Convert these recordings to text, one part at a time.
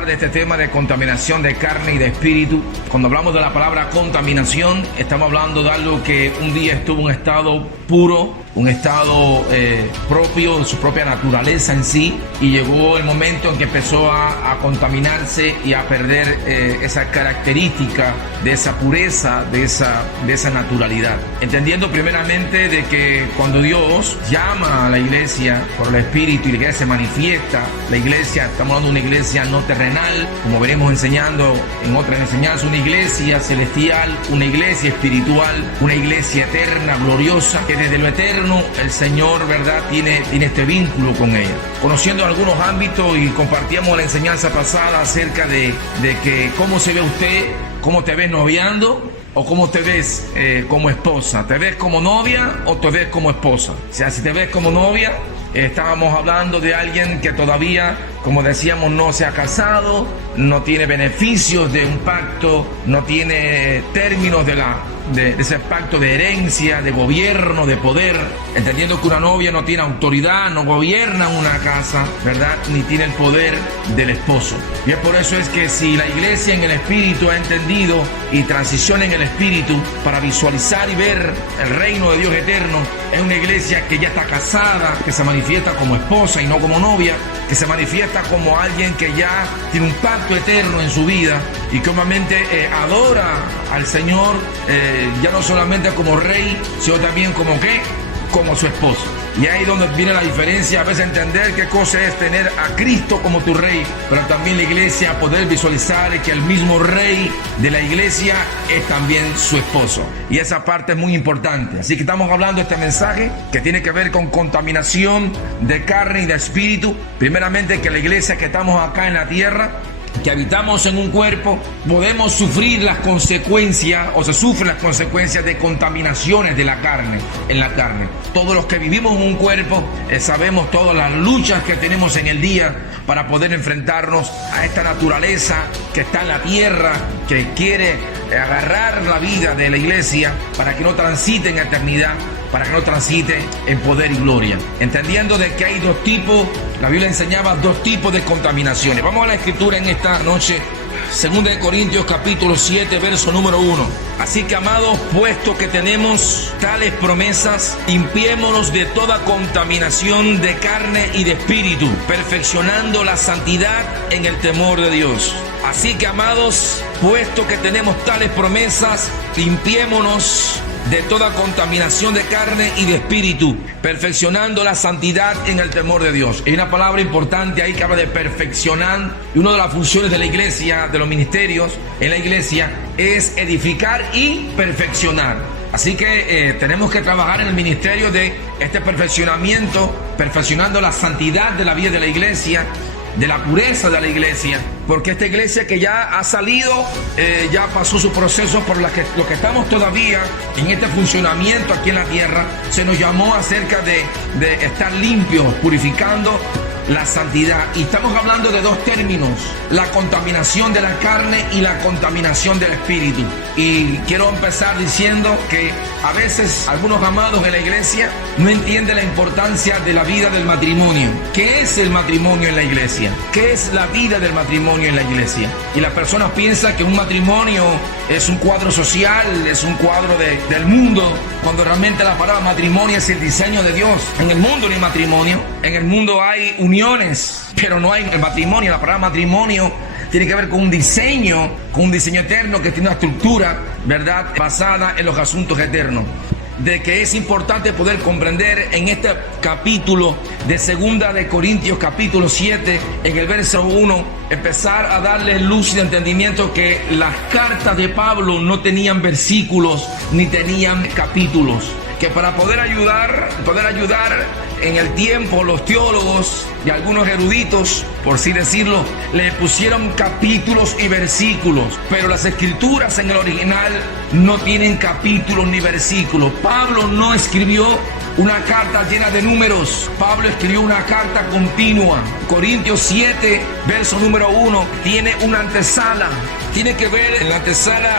hablar de este tema de contaminación de carne y de espíritu. Cuando hablamos de la palabra contaminación, estamos hablando de algo que un día estuvo en un estado puro, un estado propio de su propia naturaleza en sí, y llegó el momento en que empezó a contaminarse y a perder esa característica de esa pureza, de esa naturalidad. Entendiendo primeramente de que cuando Dios llama a la iglesia por el Espíritu y la iglesia se manifiesta, la iglesia, estamos hablando de una iglesia no terrenal, como veremos enseñando en otras enseñanzas, una iglesia celestial, una iglesia espiritual, una iglesia eterna, gloriosa, que desde lo eterno el Señor, ¿verdad?, tiene este vínculo con ella. Conociendo algunos ámbitos, y compartíamos la enseñanza pasada acerca de que cómo se ve usted, cómo te ves noviando o cómo te ves como esposa. ¿Te ves como novia o te ves como esposa? O sea, si te ves como novia, estábamos hablando de alguien que todavía, como decíamos, no se ha casado, no tiene beneficios de un pacto, no tiene términos de ese pacto de herencia, de gobierno, de poder, entendiendo que una novia no tiene autoridad, no gobierna una casa, ¿verdad?, ni tiene el poder del esposo. Y es por eso es que si la iglesia en el Espíritu ha entendido y transiciona en el Espíritu para visualizar y ver el reino de Dios eterno, es una iglesia que ya está casada, que se manifiesta como esposa y no como novia, que se manifiesta como alguien que ya tiene un pacto eterno en su vida y que obviamente adora al Señor, ya no solamente como rey, sino también como ¿qué? Como su esposo. Y ahí es donde viene la diferencia, a veces entender qué cosa es tener a Cristo como tu rey, pero también la iglesia poder visualizar que el mismo rey de la iglesia es también su esposo. Y esa parte es muy importante. Así que estamos hablando de este mensaje que tiene que ver con contaminación de carne y de espíritu. Primeramente, que la iglesia que estamos acá en la tierra, que habitamos en un cuerpo, podemos sufrir las consecuencias, o se sufren las consecuencias de contaminaciones de la carne, en la carne. Todos los que vivimos en un cuerpo sabemos todas las luchas que tenemos en el día para poder enfrentarnos a esta naturaleza que está en la tierra, que quiere agarrar la vida de la iglesia para que no transite en eternidad, para que no transite en poder y gloria. Entendiendo de que hay dos tipos, la Biblia enseñaba dos tipos de contaminaciones. Vamos a la escritura en esta noche, 2 Corintios capítulo 7, verso número 1. Así que, amados, puesto que tenemos tales promesas, limpiémonos de toda contaminación de carne y de espíritu, perfeccionando la santidad en el temor de Dios. Así que, amados, puesto que tenemos tales promesas, limpiémonos de toda contaminación de carne y de espíritu, perfeccionando la santidad en el temor de Dios. Hay una palabra importante ahí que habla de perfeccionar, y una de las funciones de la iglesia, de los ministerios en la iglesia, es edificar y perfeccionar. Así que tenemos que trabajar en el ministerio de este perfeccionamiento, perfeccionando la santidad de la vida de la iglesia, de la pureza de la iglesia, porque esta iglesia que ya ha salido, ya pasó su proceso por lo que estamos todavía en este funcionamiento aquí en la tierra. Se nos llamó acerca de estar limpios, purificando la santidad. Y estamos hablando de dos términos: la contaminación de la carne y la contaminación del espíritu. Y quiero empezar diciendo que a veces algunos amados en la iglesia no entienden la importancia de la vida del matrimonio. ¿Qué es el matrimonio en la iglesia? ¿Qué es la vida del matrimonio en la iglesia? Y las personas piensan que un matrimonio es un cuadro social, es un cuadro del mundo, cuando realmente la palabra matrimonio es el diseño de Dios. En el mundo no hay matrimonio, en el mundo hay uniones, pero no hay el matrimonio. La palabra matrimonio tiene que ver con un diseño eterno que tiene una estructura, ¿verdad?, basada en los asuntos eternos. De que es importante poder comprender en este capítulo de 2 de Corintios capítulo 7, en el verso 1, empezar a darle luz y entendimiento que las cartas de Pablo no tenían versículos ni tenían capítulos. Que para poder ayudar en el tiempo, los teólogos y algunos eruditos, por así decirlo, le pusieron capítulos y versículos, pero las escrituras en el original no tienen capítulos ni versículos. Pablo no escribió una carta llena de números, Pablo escribió una carta continua. Corintios 7, verso número 1, tiene una antesala, tiene que ver en la antesala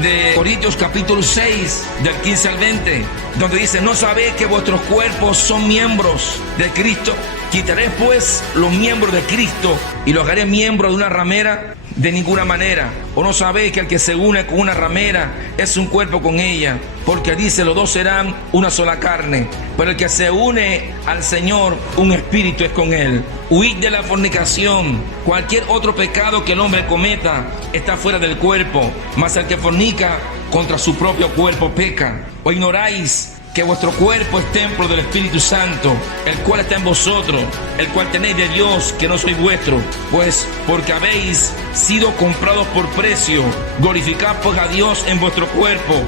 de Corintios capítulo 6, del 15 al 20, donde dice: ¿no sabéis que vuestros cuerpos son miembros de Cristo? ¿Quitaré pues los miembros de Cristo y los haré miembros de una ramera? De ninguna manera. ¿O no sabéis que el que se une con una ramera es un cuerpo con ella? Porque dice: los dos serán una sola carne. Pero el que se une al Señor, un espíritu es con él. Huid de la fornicación. Cualquier otro pecado que el hombre cometa está fuera del cuerpo, mas el que fornica contra su propio cuerpo peca. ¿O ignoráis que vuestro cuerpo es templo del Espíritu Santo, el cual está en vosotros, el cual tenéis de Dios, que no sois vuestro? Pues porque habéis sido comprados por precio. Glorificad pues a Dios en vuestro cuerpo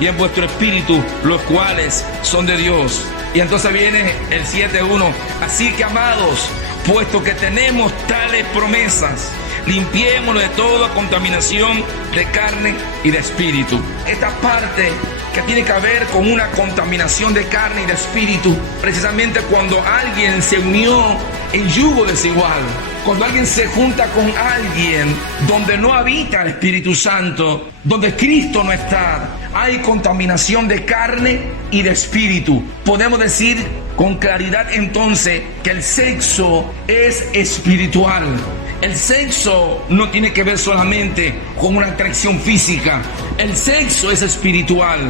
y en vuestro espíritu, los cuales son de Dios. Y entonces viene el 7:1. Así que, amados, puesto que tenemos tales promesas, limpiémonos de toda contaminación de carne y de espíritu. Esta parte que tiene que ver con una contaminación de carne y de espíritu, precisamente cuando alguien se unió en yugo desigual, cuando alguien se junta con alguien donde no habita el Espíritu Santo, donde Cristo no está, hay contaminación de carne y de espíritu. Podemos decir con claridad entonces que el sexo es espiritual. El sexo no tiene que ver solamente con una atracción física. El sexo es espiritual.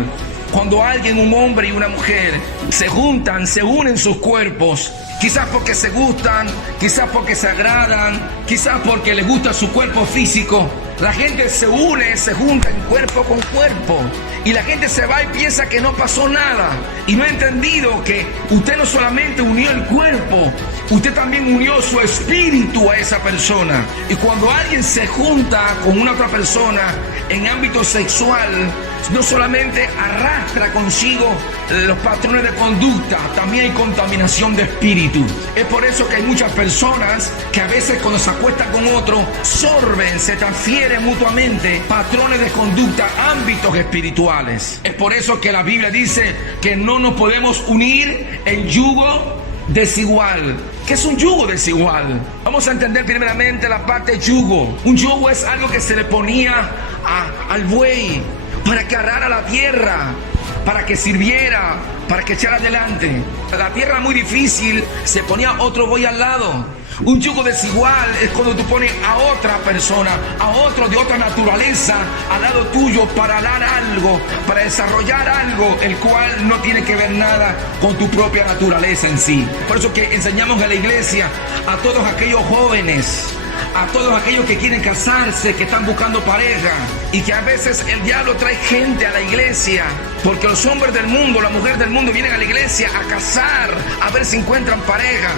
Cuando alguien, un hombre y una mujer, se juntan, se unen sus cuerpos, quizás porque se gustan, quizás porque se agradan, quizás porque les gusta su cuerpo físico, la gente se une, se junta en cuerpo con cuerpo, y la gente se va y piensa que no pasó nada, y no ha entendido que usted no solamente unió el cuerpo, usted también unió su espíritu a esa persona. Y cuando alguien se junta con una otra persona en ámbito sexual, no solamente arrastra consigo los patrones de conducta, también hay contaminación de espíritu. Es por eso que hay muchas personas que a veces cuando se acuestan con otro, sorben, se transfieren mutuamente patrones de conducta, ámbitos espirituales. Es por eso que la Biblia dice que no nos podemos unir en yugo desigual. ¿Qué es un yugo desigual? Vamos a entender primeramente la parte yugo. Un yugo es algo que se le ponía al buey para que arara la tierra, para que sirviera, para que echara adelante. La tierra es muy difícil, se ponía otro buey al lado. Un yugo desigual es cuando tú pones a otra persona, a otro de otra naturaleza al lado tuyo para dar algo, para desarrollar algo, el cual no tiene que ver nada con tu propia naturaleza en sí. Por eso que enseñamos en la iglesia a todos aquellos jóvenes, a todos aquellos que quieren casarse, que están buscando pareja, y que a veces el diablo trae gente a la iglesia, porque los hombres del mundo, las mujeres del mundo vienen a la iglesia a casar, a ver si encuentran pareja.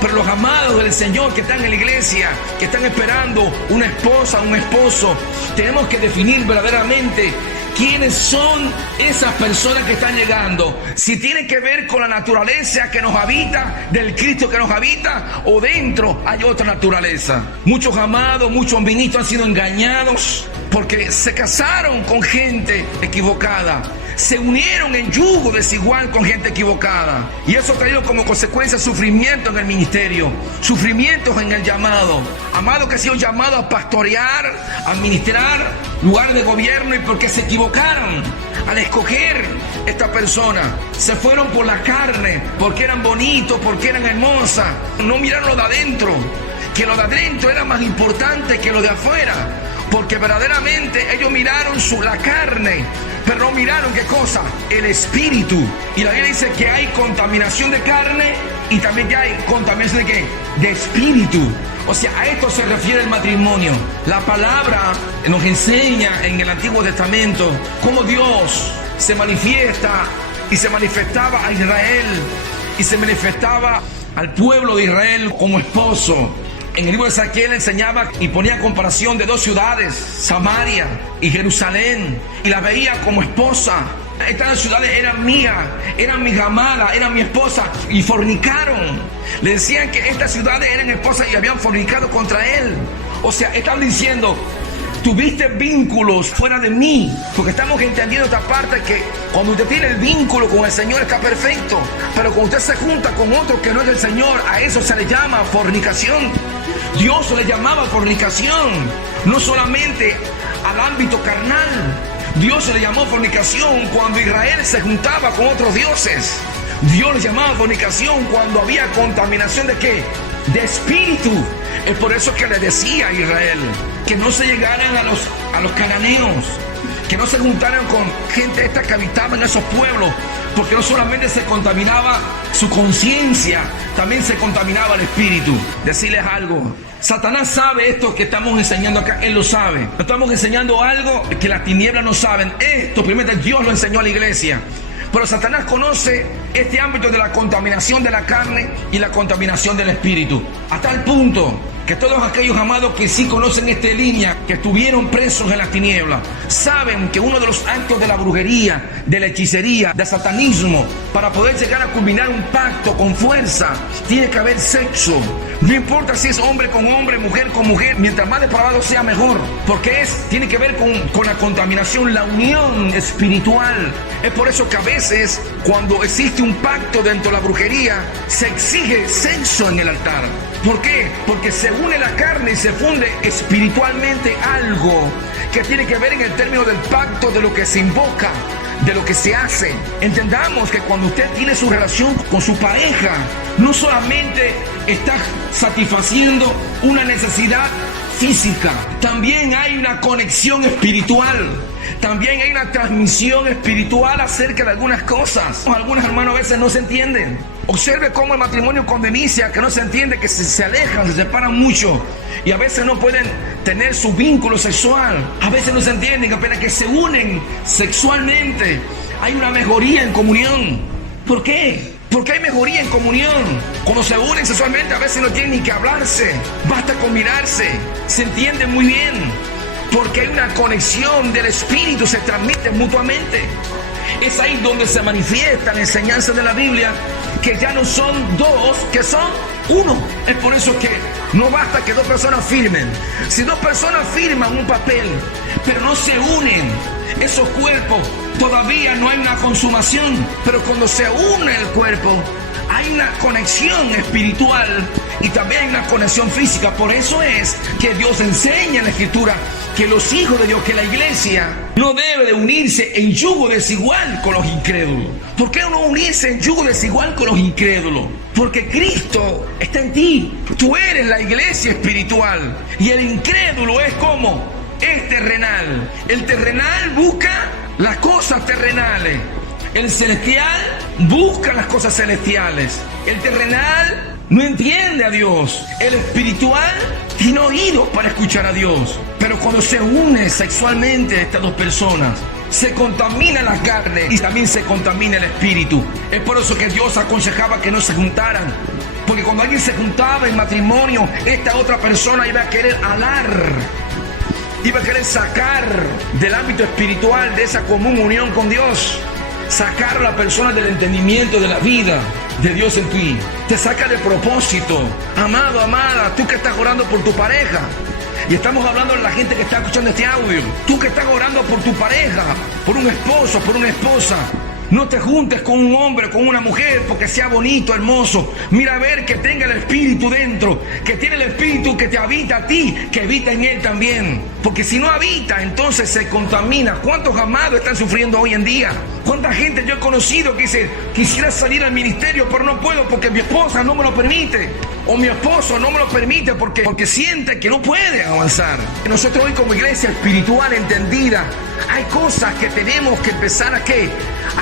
Pero los amados del Señor que están en la iglesia, que están esperando una esposa, un esposo, tenemos que definir verdaderamente quiénes son esas personas que están llegando. Si tiene que ver con la naturaleza que nos habita, del Cristo que nos habita, o dentro hay otra naturaleza. Muchos amados, muchos ministros han sido engañados porque se casaron con gente equivocada. Se unieron en yugo desigual con gente equivocada. Y eso ha traído como consecuencia sufrimiento en el ministerio, sufrimientos en el llamado. Amados que han sido llamados a pastorear, a administrar lugares de gobierno, y porque se equivocaron al escoger esta persona. Se fueron por la carne, porque eran bonitos, porque eran hermosas. No miraron lo de adentro, que lo de adentro era más importante que lo de afuera. Porque verdaderamente ellos miraron la carne, pero no miraron ¿qué cosa? El espíritu. Y la Biblia dice que hay contaminación de carne y también que hay contaminación de ¿qué? De espíritu. O sea, a esto se refiere el matrimonio. La palabra nos enseña en el Antiguo Testamento cómo Dios se manifiesta y se manifestaba a Israel y se manifestaba al pueblo de Israel como esposo. En el libro de Ezequiel enseñaba y ponía comparación de dos ciudades, Samaria y Jerusalén, y las veía como esposa. Estas dos ciudades eran mías, eran mis amadas, eran mi esposa, y fornicaron. Le decían que estas ciudades eran esposas y habían fornicado contra él. O sea, estaban diciendo: tuviste vínculos fuera de mí. Porque estamos entendiendo esta parte, que cuando usted tiene el vínculo con el Señor está perfecto, pero cuando usted se junta con otro que no es del Señor, a eso se le llama fornicación. Dios le llamaba fornicación, no solamente al ámbito carnal, Dios le llamó fornicación cuando Israel se juntaba con otros dioses. Dios le llamaba fornicación cuando había contaminación ¿de qué? De espíritu. Es por eso que le decía a Israel que no se llegaran a los cananeos, que no se juntaran con gente esta que habitaba en esos pueblos, porque no solamente se contaminaba su conciencia, también se contaminaba el espíritu. Decirles algo, Satanás sabe esto que estamos enseñando acá, él lo sabe. Estamos enseñando algo que las tinieblas no saben. Esto primero Dios lo enseñó a la iglesia. Pero Satanás conoce este ámbito de la contaminación de la carne y la contaminación del espíritu. Hasta el punto que todos aquellos amados que sí conocen esta línea, que estuvieron presos en las tinieblas, saben que uno de los actos de la brujería, de la hechicería, del satanismo, para poder llegar a culminar un pacto con fuerza, tiene que haber sexo. No importa si es hombre con hombre, mujer con mujer, mientras más depravado sea mejor, porque tiene que ver con la contaminación, la unión espiritual. Es por eso que a veces, cuando existe un pacto dentro de la brujería, se exige sexo en el altar. ¿Por qué? Porque se une la carne y se funde espiritualmente algo que tiene que ver en el término del pacto, de lo que se invoca, de lo que se hace. Entendamos que cuando usted tiene su relación con su pareja, no solamente está satisfaciendo una necesidad física, también hay una conexión espiritual. También hay una transmisión espiritual acerca de algunas cosas. Algunos hermanos a veces no se entienden. Observe cómo el matrimonio con Denicia, que no se entiende, que se alejan, se separan mucho y a veces no pueden tener su vínculo sexual. A veces no se entienden, apenas que se unen sexualmente hay una mejoría en comunión. ¿Por qué? Porque hay mejoría en comunión. Cuando se unen sexualmente a veces no tienen ni que hablarse, basta con mirarse, se entienden muy bien. Porque hay una conexión del espíritu, se transmite mutuamente. Es ahí donde se manifiesta la enseñanza de la Biblia, que ya no son dos, que son uno. Es por eso que no basta que dos personas firmen. Si dos personas firman un papel, pero no se unen esos cuerpos, todavía no hay una consumación. Pero cuando se une el cuerpo, hay una conexión espiritual y también hay una conexión física. Por eso es que Dios enseña en la Escritura que los hijos de Dios, que la iglesia no debe de unirse en yugo desigual con los incrédulos. ¿Por qué no unirse en yugo desigual con los incrédulos? Porque Cristo está en ti. Tú eres la iglesia espiritual y el incrédulo es como es terrenal. El terrenal busca las cosas terrenales. El celestial busca las cosas celestiales. El terrenal no entiende a Dios. El espiritual tiene oídos para escuchar a Dios. Pero cuando se une sexualmente estas dos personas, se contamina la carne y también se contamina el espíritu. Es por eso que Dios aconsejaba que no se juntaran. Porque cuando alguien se juntaba en matrimonio, esta otra persona iba a querer alar, iba a querer sacar del ámbito espiritual, de esa común unión con Dios, sacar a la persona del entendimiento de la vida de Dios en ti. Te saca de propósito. Amado, amada, tú que estás orando por tu pareja, y estamos hablando de la gente que está escuchando este audio, tú que estás orando por tu pareja, por un esposo, por una esposa, no te juntes con un hombre, con una mujer, porque sea bonito, hermoso. Mira a ver que tenga el espíritu dentro, que tiene el espíritu que te habita a ti, que habita en él también. Porque si no habita, entonces se contamina. ¿Cuántos amados están sufriendo hoy en día? ¿Cuánta gente yo he conocido que dice, quisiera salir al ministerio, pero no puedo porque mi esposa no me lo permite? O mi esposo no me lo permite porque siente que no puede avanzar. Nosotros hoy como iglesia espiritual entendida, hay cosas que tenemos que empezar a ¿qué?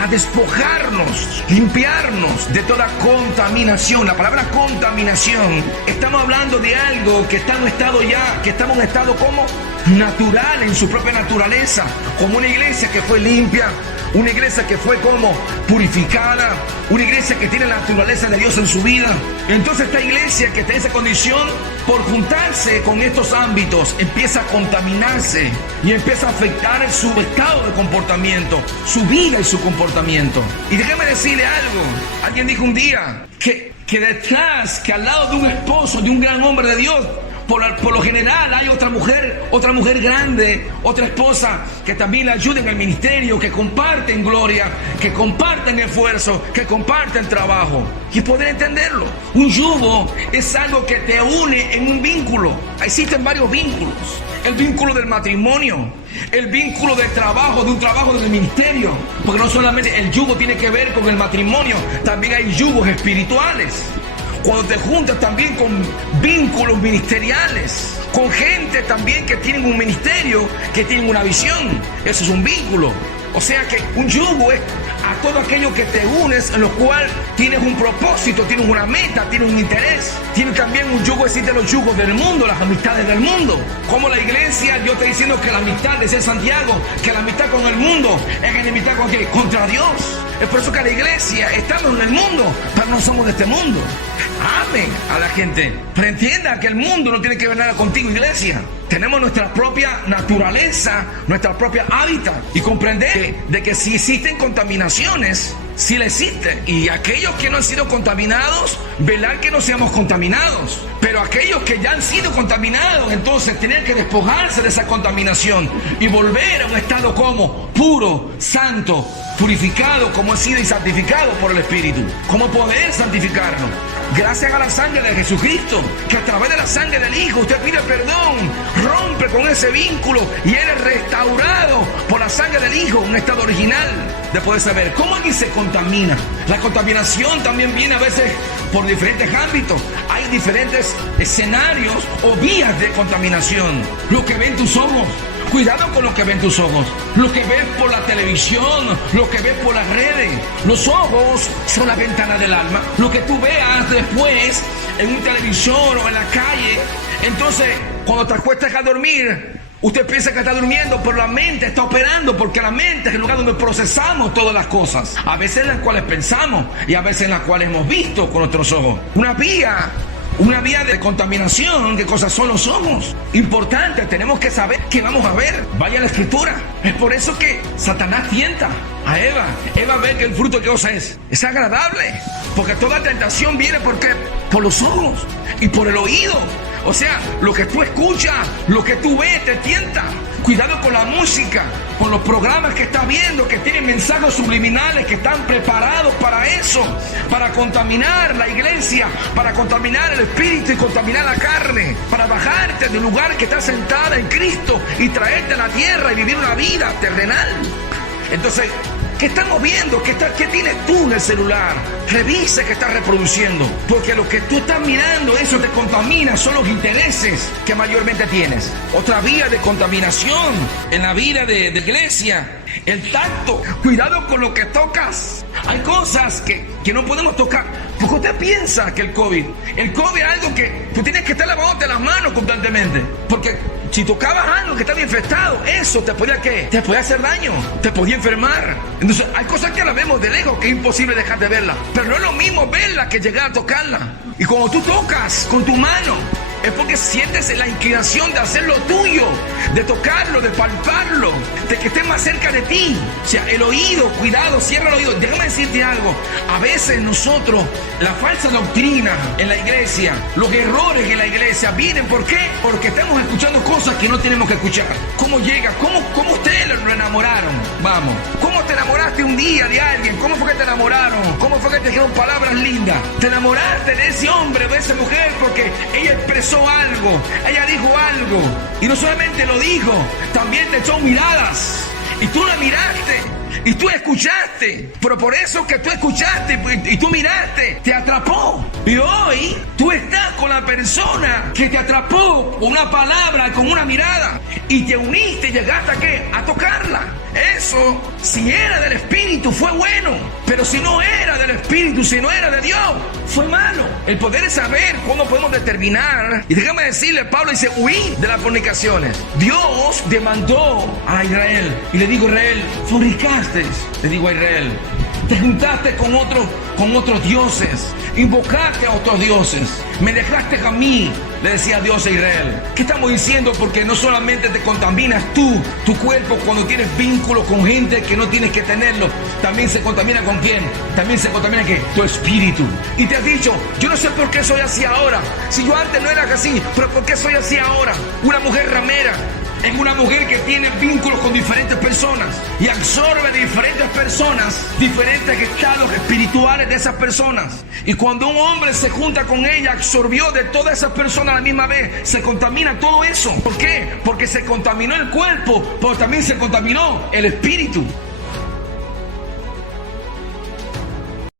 A despojarnos, limpiarnos de toda contaminación. La palabra contaminación, estamos hablando de algo que está en un estado ya, que estamos en un estado como natural, en su propia naturaleza, como una iglesia que fue limpia, una iglesia que fue como purificada, una iglesia que tiene la naturaleza de Dios en su vida. Entonces esta iglesia que está en esa condición, por juntarse con estos ámbitos, empieza a contaminarse y empieza a afectar su estado de comportamiento, su vida y su comportamiento. Y déjeme decirle algo, alguien dijo un día que detrás, que al lado de un esposo, de un gran hombre de Dios, por lo general hay otra mujer grande, otra esposa que también le ayuda en el ministerio, que comparten gloria, que comparten esfuerzo, que comparten trabajo. Y poder entenderlo, un yugo es algo que te une en un vínculo. Existen varios vínculos. el vínculo del matrimonio, el vínculo del trabajo, de un trabajo del ministerio. Porque no solamente el yugo tiene que ver con el matrimonio, también hay yugos espirituales. Cuando te juntas también con vínculos ministeriales, con gente también que tienen un ministerio, que tienen una visión, eso es un vínculo. O sea que un yugo es a todo aquello que te unes, en lo cual tienes un propósito, tienes una meta, tienes un interés. Tienes también un yugo, existe los yugos del mundo, las amistades del mundo. Como la iglesia, yo estoy diciendo que la amistad de ser Santiago, que la amistad con el mundo es enemistad con ¿qué? Contra Dios. Es por eso que la iglesia, estamos en el mundo, pero no somos de este mundo. Amen a la gente. Pero entienda que el mundo no tiene que ver nada contigo, iglesia. Tenemos nuestra propia naturaleza, nuestra propia hábitat. Y comprender de que si existen contaminaciones, sí le existen. Y aquellos que no han sido contaminados, velar que no seamos contaminados. Pero aquellos que ya han sido contaminados, entonces tienen que despojarse de esa contaminación y volver a un estado como puro, santo, purificado, como ha sido y santificado por el Espíritu. ¿Cómo poder santificarnos? Gracias a la sangre de Jesucristo, que a través de la sangre del Hijo usted pide perdón, rompe con ese vínculo y eres restaurado por la sangre del Hijo, un estado original de poder saber cómo alguien se contamina. La contaminación también viene a veces por diferentes ámbitos. Hay diferentes escenarios o vías de contaminación. Lo que ven tus ojos. Cuidado con lo que ven tus ojos, lo que ves por la televisión, lo que ves por las redes. Los ojos son la ventana del alma. Lo que tú veas después en un televisor o en la calle. Entonces, cuando te acuestas a dormir, usted piensa que está durmiendo, pero la mente está operando, porque la mente es el lugar donde procesamos todas las cosas. A veces en las cuales pensamos y a veces en las cuales hemos visto con nuestros ojos. Una vía de contaminación, ¿qué cosas son los ojos? Importante, tenemos que saber qué vamos a ver. Vaya a la escritura. Es por eso que Satanás tienta a Eva. Eva ve que el fruto de Dios es agradable. Porque toda tentación viene por los ojos y por el oído. O sea, lo que tú escuchas, lo que tú ves te tienta. Cuidado con la música, con los programas que estás viendo, que tienen mensajes subliminales, que están preparados para eso, para contaminar la iglesia, para contaminar el espíritu y contaminar la carne, para bajarte del lugar que estás sentada en Cristo y traerte a la tierra y vivir una vida terrenal. Entonces, ¿qué estamos viendo? ¿Qué tienes tú en el celular? Revisa qué estás reproduciendo, porque lo que tú estás mirando, eso te contamina, son los intereses que mayormente tienes. Otra vía de contaminación en la vida de iglesia, el tacto. Cuidado con lo que tocas. Hay cosas que no podemos tocar, porque usted piensa que el COVID es algo que tú tienes que estar lavándote las manos constantemente, porque si tocabas algo que estaba infectado, eso te podía ¿qué? Te podía hacer daño, te podía enfermar. Entonces hay cosas que las vemos de lejos que es imposible dejar de verla, pero no es lo mismo verla que llegar a tocarla. Y cuando tú tocas con tu mano, es porque sientes la inclinación de hacer lo tuyo, de tocarlo, de palparlo, de que esté más cerca de ti. O sea, el oído, cuidado, cierra el oído. Déjame decirte algo, a veces nosotros, la falsa doctrina en la iglesia, los errores en la iglesia vienen, ¿por qué? Porque estamos escuchando cosas que no tenemos que escuchar. ¿Cómo llega? ¿Cómo ustedes lo enamoraron? Vamos, ¿cómo te enamoraste un día de alguien? ¿Cómo fue que te enamoraron? ¿Cómo fue que te dijeron palabras lindas? Te enamoraste de ese hombre, de esa mujer, porque ella expresó algo, ella dijo algo, y no solamente lo dijo, también te echó miradas, y tú la miraste, y tú escuchaste, pero por eso que tú escuchaste y tú miraste, te atrapó. Y hoy tú estás con la persona que te atrapó con una palabra, con una mirada, y te uniste y llegaste ¿a qué? A tocarla. Eso, si era del Espíritu, fue bueno, pero si no era del Espíritu, si no era de Dios, fue malo. El poder es saber cómo podemos determinar. Y déjame decirle, Pablo dice, huí de las fornicaciones. Dios demandó a Israel, y le digo, Israel, fornicaste, le digo a Israel, te juntaste con otros dioses, invocaste a otros dioses, me dejaste a mí, le decía Dios a Israel. ¿Qué estamos diciendo? Porque no solamente te contaminas tú, tu cuerpo, cuando tienes vínculos con gente que no tienes que tenerlo, también se contamina ¿con quién? También se contamina ¿qué? Tu espíritu. Y te has dicho, yo no sé por qué soy así ahora, si yo antes no era así, pero ¿por qué soy así ahora? Una mujer ramera, Es una mujer que tiene vínculos con diferentes personas y absorbe de diferentes personas diferentes estados espirituales de esas personas. Y cuando un hombre se junta con ella, absorbió de todas esas personas a la misma vez, se contamina todo eso. ¿Por qué? Porque se contaminó el cuerpo, pero también se contaminó el espíritu.